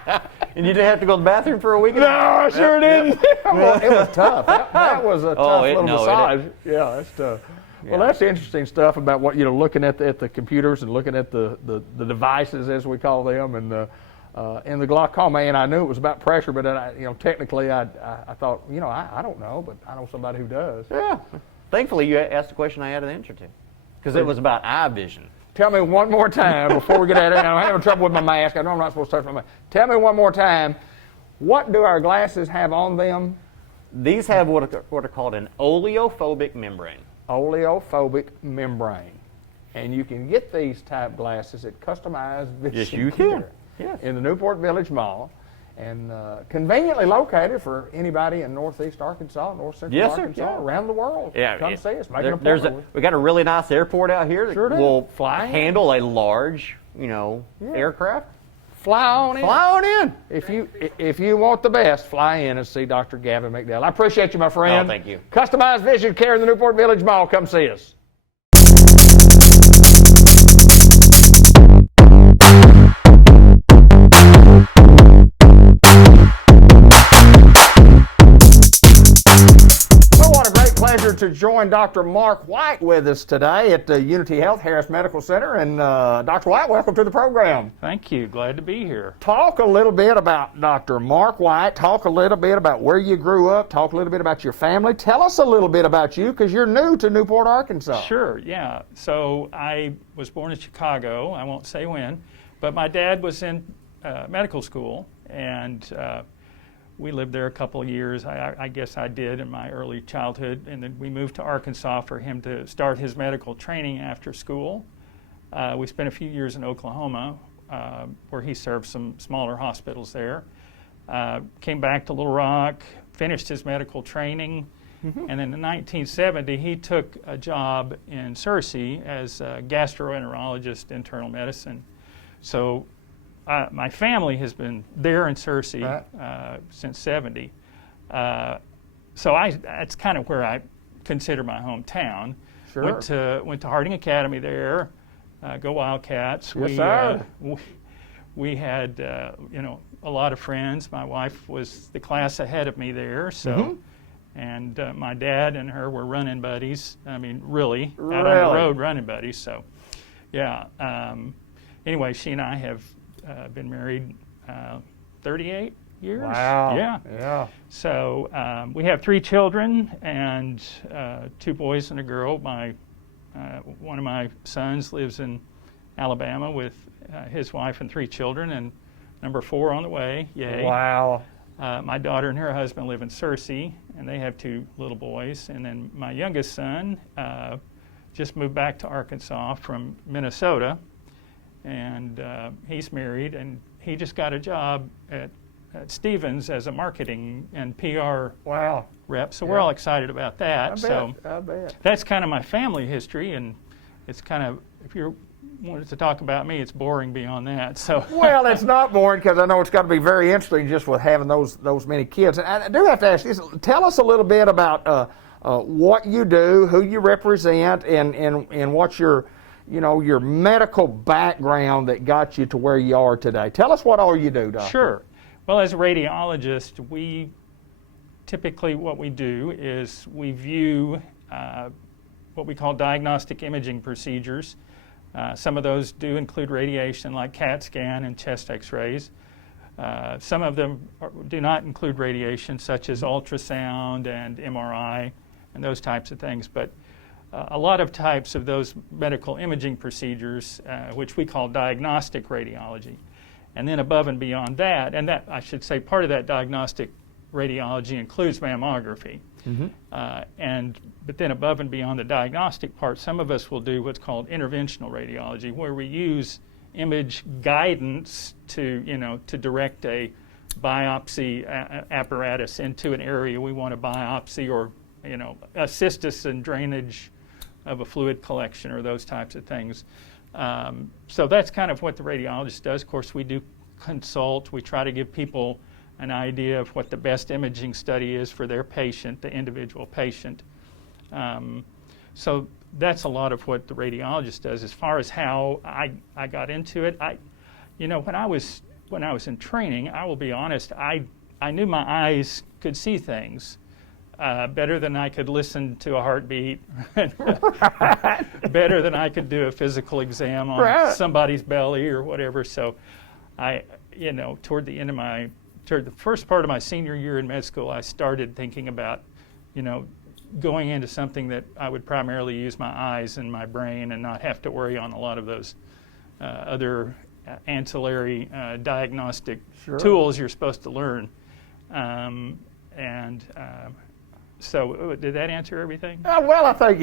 eyes. And you didn't have to go to the bathroom for a week? No, I sure didn't. Well, it was tough. That was a tough little massage. Yeah, that's tough. Yeah. Well, that's interesting stuff about what looking at the computers and looking at the devices, as we call them, and the glaucoma. And I knew it was about pressure, but technically I thought I don't know, but I know somebody who does. Yeah. Thankfully, you asked the question I had an answer to, because it was about eye vision. Tell me one more time before we get out of here. I'm having trouble with my mask. I know I'm not supposed to touch my mask. Tell me one more time, what do our glasses have on them? These have what are called an oleophobic membrane. Oleophobic membrane. And you can get these type glasses at Customized Vision Yes, you Care can. Yes. in the Newport Village Mall. And conveniently located for anybody in Northeast Arkansas, North Central Arkansas, around the world. Yeah, Come see us. Make an appointment. We got a really nice airport out here that Sure do. will Fly in. handle a large, aircraft. Fly on in. Fly on in. If you want the best, fly in and see Dr. Gavin McDowell. I appreciate you, my friend. Oh, thank you. Customized Vision Care in the Newport Village Mall. Come see us. Pleasure to join Dr. Mark White with us today at the Unity Health Harris Medical Center. And Dr. White, welcome to the program. Thank you. Glad to be here. Talk a little bit about Dr. Mark White. Talk a little bit about where you grew up. Talk a little bit about your family. Tell us a little bit about you, because you're new to Newport, Arkansas. Sure, yeah. So I was born in Chicago. I won't say when, but my dad was in medical school, and we lived there a couple of years. I guess I did in my early childhood, and then we moved to Arkansas for him to start his medical training after school. We spent a few years in Oklahoma, where he served some smaller hospitals there. Came back to Little Rock, finished his medical training, and then in 1970 he took a job in Searcy as a gastroenterologist, internal medicine. So my family has been there in Searcy since '70, so that's kind of where I consider my hometown. Sure. Went to Harding Academy there. Go Wildcats! Yes, sir. We had a lot of friends. My wife was the class ahead of me there, so. And my dad and her were running buddies. I mean, really out on the road running buddies. So, yeah. Anyway, she and I have been married 38 years. Wow. Yeah. So we have 3 children and 2 boys and a girl. One of my sons lives in Alabama with his wife and 3 children, and number 4 on the way. Yay. Wow. My daughter and her husband live in Searcy, and they have 2 little boys. And then my youngest son just moved back to Arkansas from Minnesota. And he's married, and he just got a job at Stevens as a marketing and PR rep. So we're all excited about that. I bet. That's kind of my family history, and it's kind of, if you're wanted to talk about me, it's boring beyond that. So Well, it's not boring because I know it's got to be very interesting just with having those many kids. And I do have to ask you, tell us a little bit about what you do, who you represent, and what's your medical background that got you to where you are today. Tell us what all you do, Doctor. Sure. Well, as a radiologist, we typically what we do is we view what we call diagnostic imaging procedures. Some of those do include radiation, like CAT scan and chest x-rays. Some of them do not include radiation, such as ultrasound and MRI and those types of things. But a lot of types of those medical imaging procedures, which we call diagnostic radiology. And then above and beyond that, and that I should say part of that diagnostic radiology includes mammography. But then above and beyond the diagnostic part, some of us will do what's called interventional radiology, where we use image guidance to direct a biopsy apparatus into an area we want to biopsy, or assist us in drainage of a fluid collection or those types of things. So that's kind of what the radiologist does. Of course, we do consult. We try to give people an idea of what the best imaging study is for their patient, the individual patient. So that's a lot of what the radiologist does. As far as how I got into it, when I was in training, I will be honest, I knew my eyes could see things better than I could listen to a heartbeat, better than I could do a physical exam on somebody's belly or whatever. So toward the first part of my senior year in med school, I started thinking about, going into something that I would primarily use my eyes and my brain and not have to worry on a lot of those other ancillary diagnostic tools you're supposed to learn. So did that answer everything? Well, I think,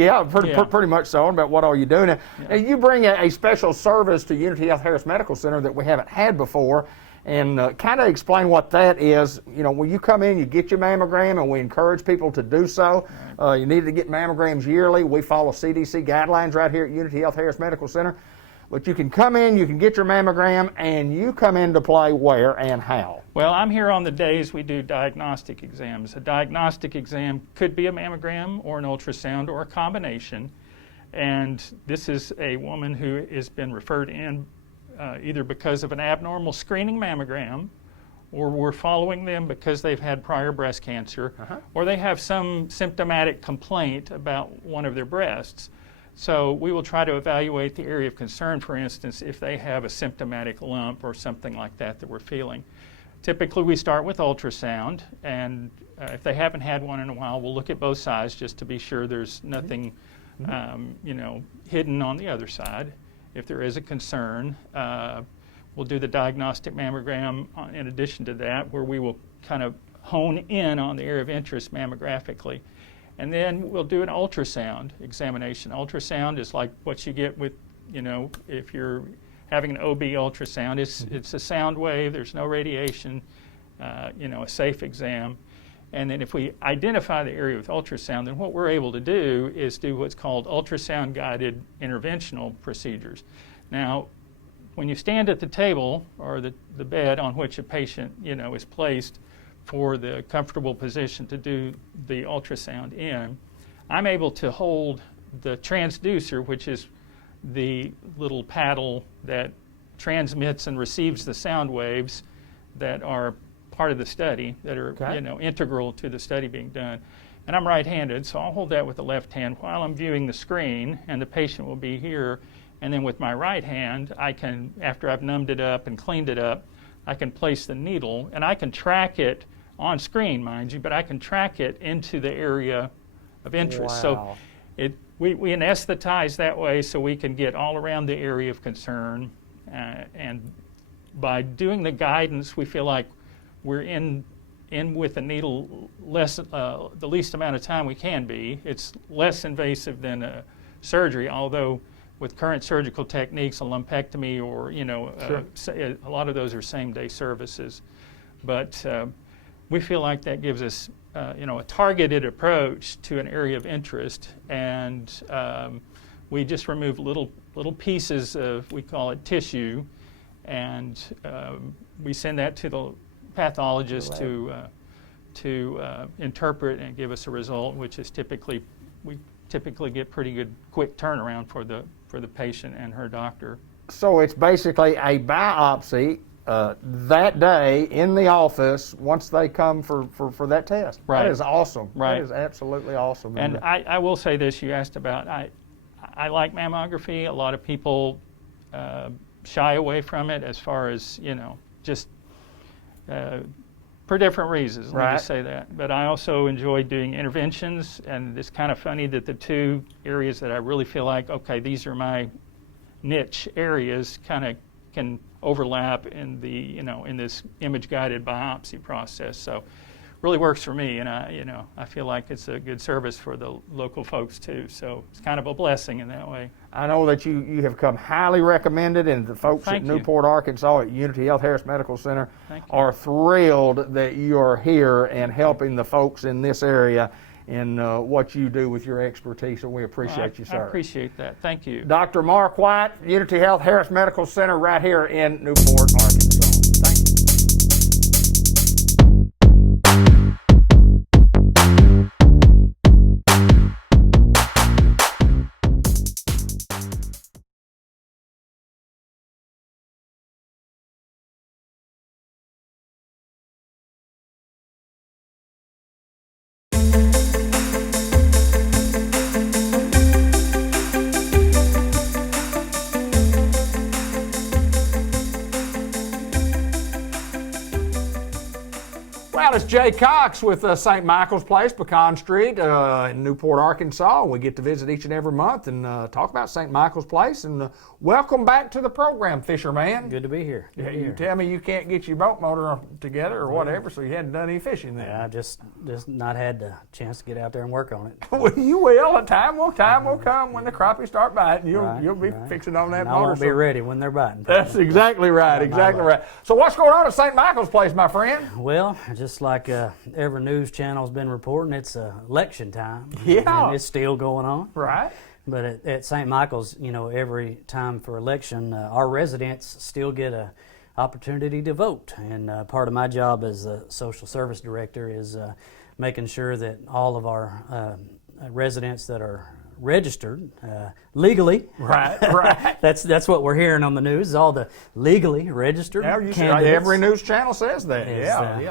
pretty much so, about what all you do. Now, you bring a special service to Unity Health Harris Medical Center that we haven't had before, and kind of explain what that is. When you come in, you get your mammogram, and we encourage people to do so. You need to get mammograms yearly. We follow CDC guidelines right here at Unity Health Harris Medical Center. But you can come in, you can get your mammogram, and you come into play where and how? Well, I'm here on the days we do diagnostic exams. A diagnostic exam could be a mammogram or an ultrasound or a combination. And this is a woman who has been referred in either because of an abnormal screening mammogram, or we're following them because they've had prior breast cancer, or they have some symptomatic complaint about one of their breasts. So we will try to evaluate the area of concern, for instance, if they have a symptomatic lump or something like that we're feeling. Typically we start with ultrasound, and if they haven't had one in a while, we'll look at both sides just to be sure there's nothing hidden on the other side. If there is a concern, we'll do the diagnostic mammogram in addition to that, where we will kind of hone in on the area of interest mammographically. And then we'll do an ultrasound examination. Ultrasound is like what you get with, if you're having an OB ultrasound. It's a sound wave, there's no radiation, a safe exam. And then if we identify the area with ultrasound, then what we're able to do is do what's called ultrasound-guided interventional procedures. Now, when you stand at the table or the bed on which a patient, is placed for the comfortable position to do the ultrasound in, I'm able to hold the transducer, which is the little paddle that transmits and receives the sound waves that are part of the study, that are integral to the study being done. And I'm right-handed, so I'll hold that with the left hand while I'm viewing the screen, and the patient will be here. And then with my right hand, I can, after I've numbed it up and cleaned it up, I can place the needle, and I can track it on screen, mind you, but I can track it into the area of interest. Wow. So we anesthetize that way so we can get all around the area of concern. And by doing the guidance, we feel like we're in with the needle the least amount of time we can be. It's less invasive than surgery, although with current surgical techniques, a lumpectomy or, a lot of those are same-day services. But we feel like that gives us, a targeted approach to an area of interest, and we just remove little pieces of, we call it tissue, and we send that to the pathologist to interpret and give us a result, which is we typically get pretty good quick turnaround for the patient and her doctor. So it's basically a biopsy that day in the office once they come for that test. Right. That is awesome. Right. That is absolutely awesome. And I will say this, you asked about, I like mammography. A lot of people shy away from it as far as, just for different reasons, let me just say that. But I also enjoy doing interventions, and it's kind of funny that the two areas that I really feel like, okay, these are my niche areas, kind of can overlap in the, in this image-guided biopsy process. So really works for me, and I feel like it's a good service for the local folks too. So it's kind of a blessing in that way. I know that you have come highly recommended, and the folks at Newport, Arkansas at Unity Health Harris Medical Center are thrilled that you are here and helping the folks in this area in what you do with your expertise, and we appreciate you, sir. I appreciate that. Thank you. Dr. Mark White, Unity Health Harris Medical Center right here in Newport, Arkansas. Thank you. Well, it's Jay Cox with St. Michael's Place, Pecan Street in Newport, Arkansas. We get to visit each and every month and talk about St. Michael's Place. And welcome back to the program, Fisherman. Good to be here. You tell me you can't get your boat motor together or whatever, so you hadn't done any fishing then. Yeah, I just not had the chance to get out there and work on it. Well, you will. A time will come when the crappies start biting. You'll be fixing on that and motor. I won't be ready when they're biting. That's exactly right. Exactly right. So what's going on at St. Michael's Place, my friend? Well, just like every news channel's been reporting, it's election time. Yeah. And it's still going on. Right. But at St. Michael's, every time for election, our residents still get a opportunity to vote. And part of my job as the social service director is making sure that all of our residents that are registered legally. Right. That's what we're hearing on the news. Is all the legally registered candidates. Every news channel says that.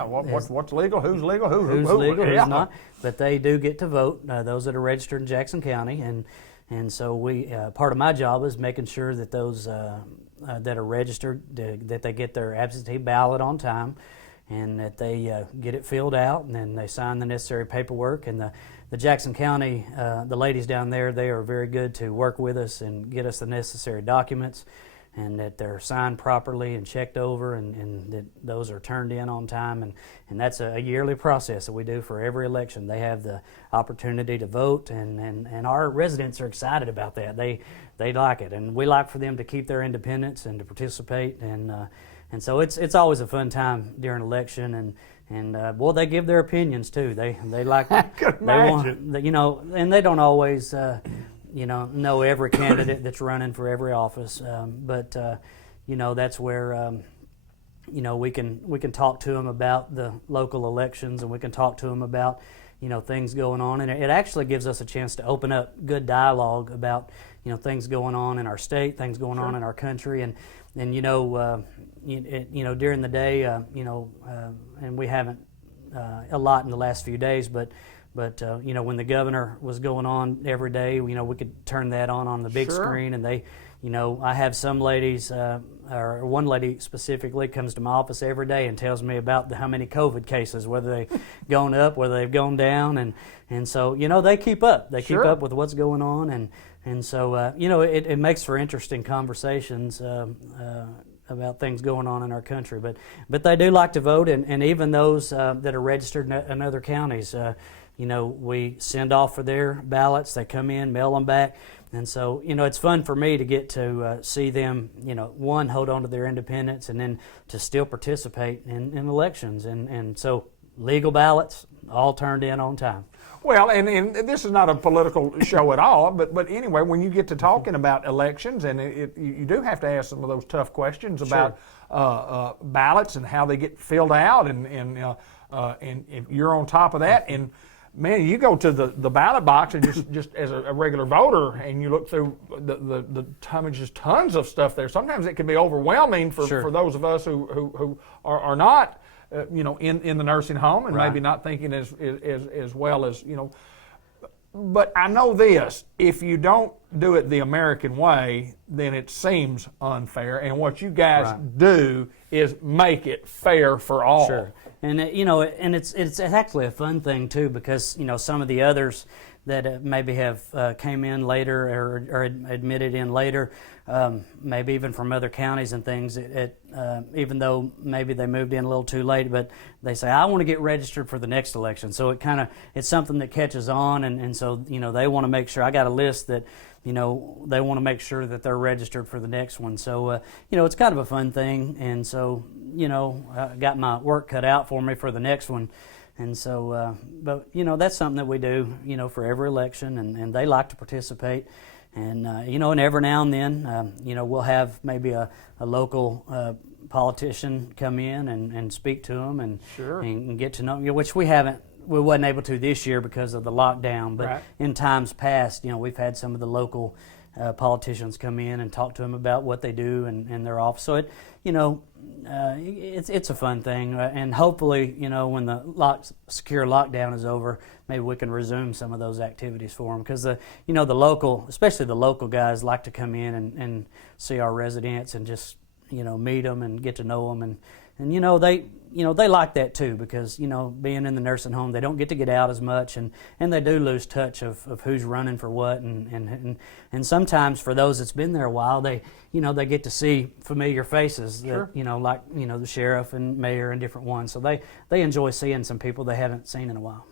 What's legal? Who's legal? Who's legal? Yeah. Who's not? But they do get to vote. Those that are registered in Jackson County, and so we part of my job is making sure that those that are registered that they get their absentee ballot on time, and that they get it filled out, and then they sign the necessary paperwork. And the Jackson County, the ladies down there, they are very good to work with us and get us the necessary documents, and that they're signed properly and checked over, and that those are turned in on time. And that's a yearly process that we do for every election. They have the opportunity to vote, and our residents are excited about that. They like it, and we like for them to keep their independence and to participate. And so it's always a fun time during election, and boy, they give their opinions too. They like and they don't always know every candidate that's running for every office, but that's where we can talk to them about the local elections, and we can talk to them about things going on, and it actually gives us a chance to open up good dialogue about things going on in our state, things going on in our country, and during the day, and we haven't a lot in the last few days, but when the governor was going on every day, we could turn that on the big screen, and they, I have some ladies, or one lady specifically comes to my office every day and tells me about how many COVID cases, whether they've gone up, whether they've gone down, and so they keep up. They keep up with what's going on, and so it makes for interesting conversations about things going on in our country. But they do like to vote, and even those that are registered in other counties, we send off for their ballots. They come in, mail them back. And so, it's fun for me to get to see them, one, hold on to their independence, and then to still participate in elections. And so legal ballots, all turned in on time. Well, and this is not a political show at all, but anyway, when you get to talking about elections, and you do have to ask some of those tough questions about ballots and how they get filled out, and you're on top of that. And man, you go to the ballot box and just as a regular voter, and you look through just tons of stuff there. Sometimes it can be overwhelming for those of us who are not. In the nursing home, and maybe not thinking as well as, But I know this, if you don't do it the American way, then it seems unfair. And what you guys do is make it fair for all. Sure. And, and it's actually a fun thing, too, because, some of the others that maybe have came in later or admitted in later, maybe even from other counties and things, even though maybe they moved in a little too late, but they say, I want to get registered for the next election. So it's something that catches on, and so, they want to make sure. I got a list that, they want to make sure that they're registered for the next one. So, it's kind of a fun thing, and so, I got my work cut out for me for the next one. And so, but, that's something that we do, for every election, and they like to participate. And, and every now and then, we'll have maybe a local politician come in and speak to them and get to know, which we wasn't able to this year because of the lockdown. But in times past, we've had some of the local politicians come in and talk to them about what they do and their office. So it's a fun thing, and hopefully, when the secure lockdown is over, maybe we can resume some of those activities for them, because the local, especially the local guys, like to come in and see our residents and just meet them and get to know them, and they like that too, because being in the nursing home, they don't get out as much, and they do lose touch of who's running for what, and sometimes for those that's been there a while, they get to see familiar faces that like the sheriff and mayor and different ones, so they enjoy seeing some people they haven't seen in a while.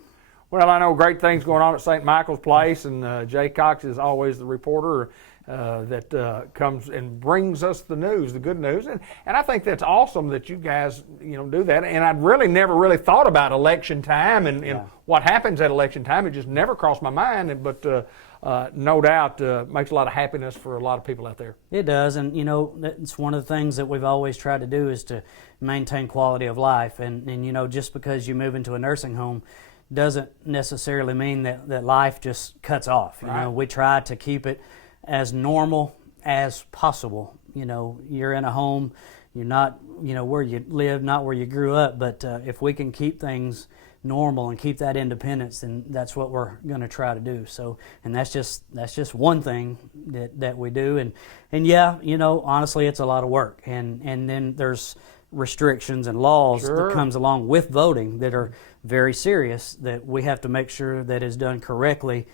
Well, I know great things going on at St. Michael's Place, and Jay Cox is always the reporter that comes and brings us the news, the good news, and I think that's awesome that you guys do that. And I'd really never thought about election time and what happens at election time. It just never crossed my mind, but no doubt makes a lot of happiness for a lot of people out there. It does, and it's one of the things that we've always tried to do is to maintain quality of life, and just because you move into a nursing home doesn't necessarily mean that life just cuts off. We try to keep it as normal as possible. You're in a home, you're not, where you live, not where you grew up, but if we can keep things normal and keep that independence, then that's what we're going to try to do. So, and that's just one thing that we do, and yeah, honestly, it's a lot of work, and then there's restrictions and laws that comes along with voting that are very serious, that we have to make sure that is done correctly.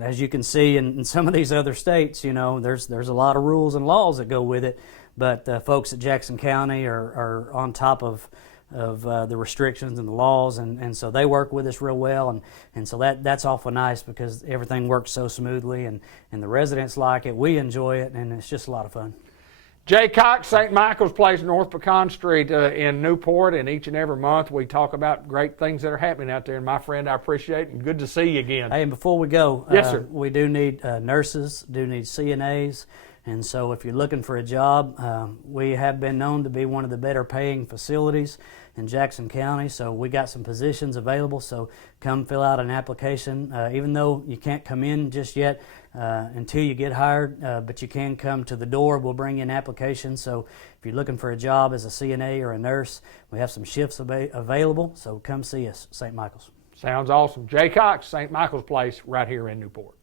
As you can see in some of these other states, there's a lot of rules and laws that go with it, but folks at Jackson County are on top of the restrictions and the laws, and so they work with us real well, and so that's awful nice, because everything works so smoothly, and the residents like it, we enjoy it, and it's just a lot of fun. Jay Cox, St. Michael's Place, North Pecan Street in Newport, and each and every month we talk about great things that are happening out there. And my friend, I appreciate it, and good to see you again. Hey, and before we go, yes, sir. We do need nurses, do need CNAs, and so if you're looking for a job, we have been known to be one of the better paying facilities in Jackson County, so we got some positions available, so come fill out an application, even though you can't come in just yet until you get hired, but you can come to the door. We'll bring you an application, so if you're looking for a job as a CNA or a nurse, we have some shifts available, so come see us, St. Michael's. Sounds awesome. Jay Cox, St. Michael's Place, right here in Newport.